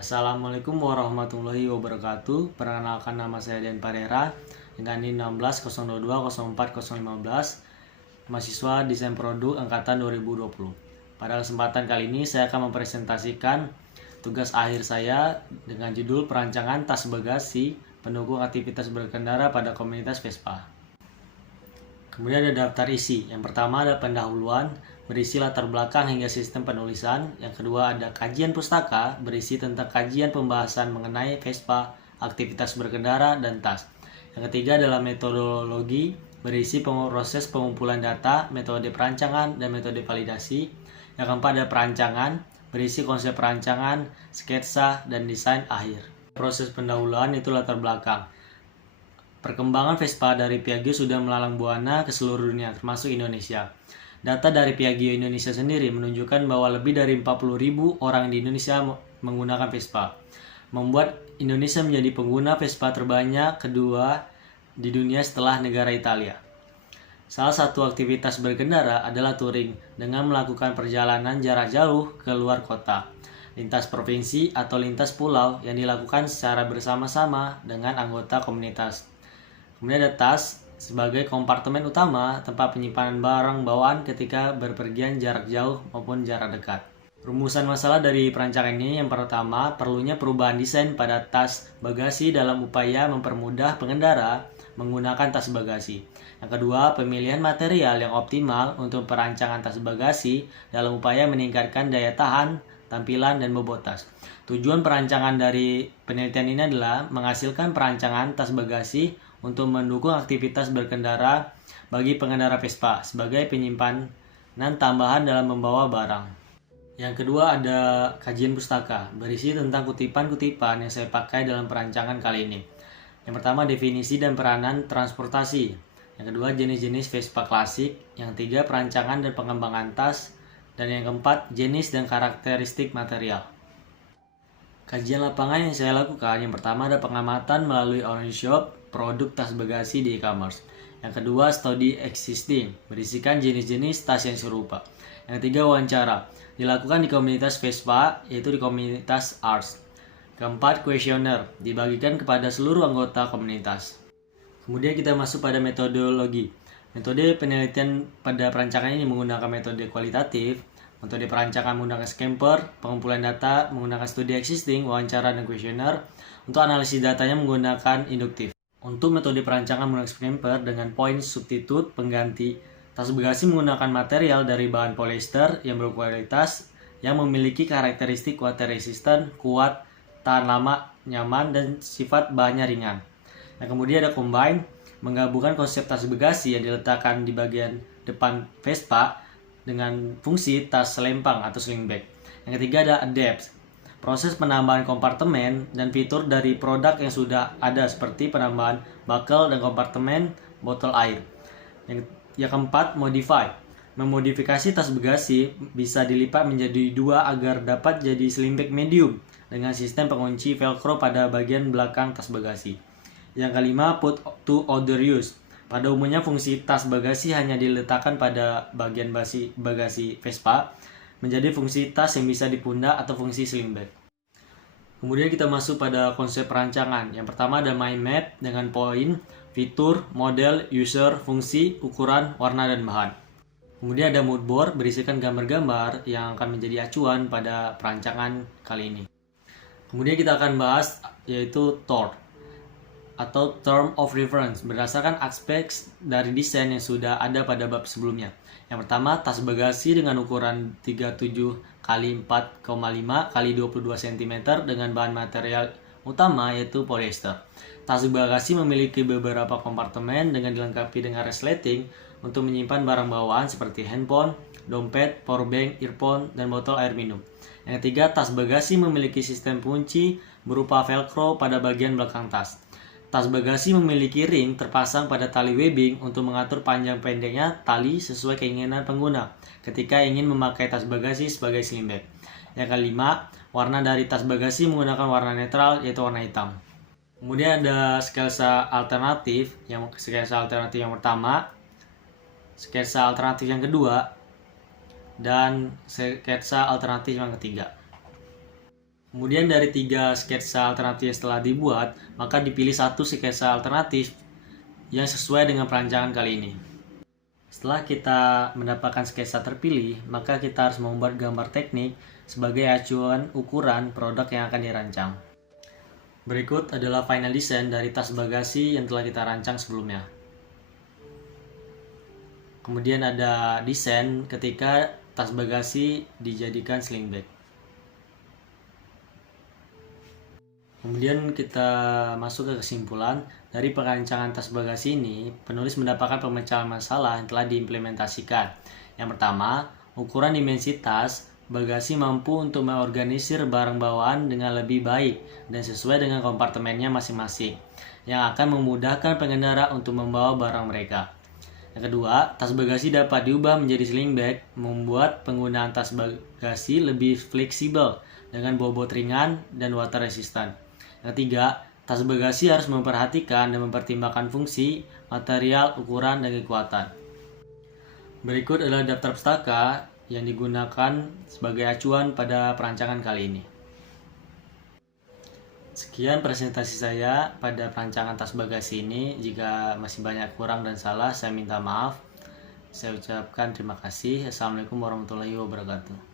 Assalamualaikum warahmatullahi wabarakatuh. Perkenalkan, nama saya Den Parera dengan NIM 1602204015, mahasiswa Desain Produk angkatan 2020. Pada kesempatan kali ini saya akan mempresentasikan tugas akhir saya dengan judul perancangan tas bagasi pendukung aktivitas berkendara pada komunitas Vespa. Kemudian ada daftar isi. Yang pertama ada pendahuluan, berisi latar belakang hingga sistem penulisan. Yang kedua ada kajian pustaka, berisi tentang kajian pembahasan mengenai Vespa, aktivitas berkendara, dan tas. Yang ketiga adalah metodologi, berisi proses pengumpulan data, metode perancangan, dan metode validasi. Yang keempat ada perancangan, berisi konsep perancangan, sketsa, dan desain akhir. Proses pendahuluan itu latar belakang. Perkembangan Vespa dari Piaggio sudah melalang buana ke seluruh dunia, termasuk Indonesia. Data dari Piaggio Indonesia sendiri menunjukkan bahwa lebih dari 40.000 orang di Indonesia menggunakan Vespa, membuat Indonesia menjadi pengguna Vespa terbanyak kedua di dunia setelah negara Italia. Salah satu aktivitas berkendara adalah touring dengan melakukan perjalanan jarak jauh ke luar kota, lintas provinsi atau lintas pulau yang dilakukan secara bersama-sama dengan anggota komunitas. Kemudian ada tas sebagai kompartemen utama tempat penyimpanan barang bawaan ketika berpergian jarak jauh maupun jarak dekat. Rumusan masalah dari perancangan ini yang pertama, perlunya perubahan desain pada tas bagasi dalam upaya mempermudah pengendara menggunakan tas bagasi. Yang kedua, pemilihan material yang optimal untuk perancangan tas bagasi dalam upaya meningkatkan daya tahan, tampilan, dan bobot tas. Tujuan perancangan dari penelitian ini adalah menghasilkan perancangan tas bagasi untuk mendukung aktivitas berkendara bagi pengendara Vespa sebagai penyimpanan tambahan dalam membawa barang. Yang kedua ada kajian pustaka, berisi tentang kutipan-kutipan yang saya pakai dalam perancangan kali ini. Yang pertama definisi dan peranan transportasi. Yang kedua jenis-jenis Vespa klasik. Yang tiga perancangan dan pengembangan tas. Dan yang keempat jenis dan karakteristik material. Kajian lapangan yang saya lakukan, yang pertama ada pengamatan melalui online shop produk tas bagasi di e-commerce. Yang kedua studi existing, berisikan jenis-jenis tas yang serupa. Yang ketiga wawancara, dilakukan di komunitas Vespa, yaitu di komunitas Ars. Keempat kuesioner, dibagikan kepada seluruh anggota komunitas. Kemudian kita masuk pada metodologi. Metode penelitian pada perancangan ini menggunakan metode kualitatif. Metode perancangan menggunakan scamper, pengumpulan data menggunakan studi existing, wawancara, dan kuesioner. Untuk analisis datanya menggunakan induktif. Untuk metode perancangan menggunakan scamper dengan poin substitut pengganti, tas bagasi menggunakan material dari bahan polyester yang berkualitas, yang memiliki karakteristik water resistant, kuat, tahan lama, nyaman, dan sifat bahannya ringan. Nah, kemudian ada combine, menggabungkan konsep tas bagasi yang diletakkan di bagian depan Vespa dengan fungsi tas selempang atau sling bag. Yang ketiga ada adapt, proses penambahan kompartemen dan fitur dari produk yang sudah ada seperti penambahan buckle dan kompartemen botol air. Yang keempat modify, memodifikasi tas bagasi bisa dilipat menjadi dua agar dapat jadi sling bag medium dengan sistem pengunci velcro pada bagian belakang tas bagasi. Yang kelima put to other use, pada umumnya fungsi tas bagasi hanya diletakkan pada bagian bagasi Vespa, menjadi fungsi tas yang bisa di pundak atau fungsi sling bag. Kemudian kita masuk pada konsep perancangan. Yang pertama ada mind map dengan poin, fitur, model, user, fungsi, ukuran, warna, dan bahan. Kemudian ada mood board berisikan gambar-gambar yang akan menjadi acuan pada perancangan kali ini. Kemudian kita akan bahas yaitu TOR atau Term of Reference, berdasarkan aspek dari desain yang sudah ada pada bab sebelumnya. Yang pertama, tas bagasi dengan ukuran 37 x 4,5 x 22 cm dengan bahan material utama yaitu polyester. Tas bagasi memiliki beberapa kompartemen dengan dilengkapi dengan resleting untuk menyimpan barang bawaan seperti handphone, dompet, powerbank, earphone, dan botol air minum. Yang ketiga, tas bagasi memiliki sistem kunci berupa velcro pada bagian belakang tas. Tas bagasi memiliki ring terpasang pada tali webbing untuk mengatur panjang pendeknya tali sesuai keinginan pengguna ketika ingin memakai tas bagasi sebagai sling bag. Yang kelima, warna dari tas bagasi menggunakan warna netral yaitu warna hitam. Kemudian ada sketsa alternatif, yang pertama, sketsa alternatif yang kedua, dan sketsa alternatif yang ketiga. Kemudian dari 3 sketsa alternatif yang setelah dibuat, maka dipilih satu sketsa alternatif yang sesuai dengan perancangan kali ini. Setelah kita mendapatkan sketsa terpilih, maka kita harus membuat gambar teknik sebagai acuan ukuran produk yang akan dirancang. Berikut adalah final design dari tas bagasi yang telah kita rancang sebelumnya. Kemudian ada desain ketika tas bagasi dijadikan sling bag. Kemudian kita masuk ke kesimpulan. Dari perancangan tas bagasi ini, penulis mendapatkan pemecahan masalah yang telah diimplementasikan. Yang pertama, ukuran dimensi tas bagasi mampu untuk mengorganisir barang bawaan dengan lebih baik dan sesuai dengan kompartemennya masing-masing, yang akan memudahkan pengendara untuk membawa barang mereka. Yang kedua, tas bagasi dapat diubah menjadi sling bag, membuat penggunaan tas bagasi lebih fleksibel dengan bobot ringan dan water resistant. Yang ketiga, tas bagasi harus memperhatikan dan mempertimbangkan fungsi, material, ukuran, dan kekuatan. Berikut adalah daftar pustaka yang digunakan sebagai acuan pada perancangan kali ini. Sekian presentasi saya pada perancangan tas bagasi ini. Jika masih banyak kurang dan salah, saya minta maaf. Saya ucapkan terima kasih. Assalamualaikum warahmatullahi wabarakatuh.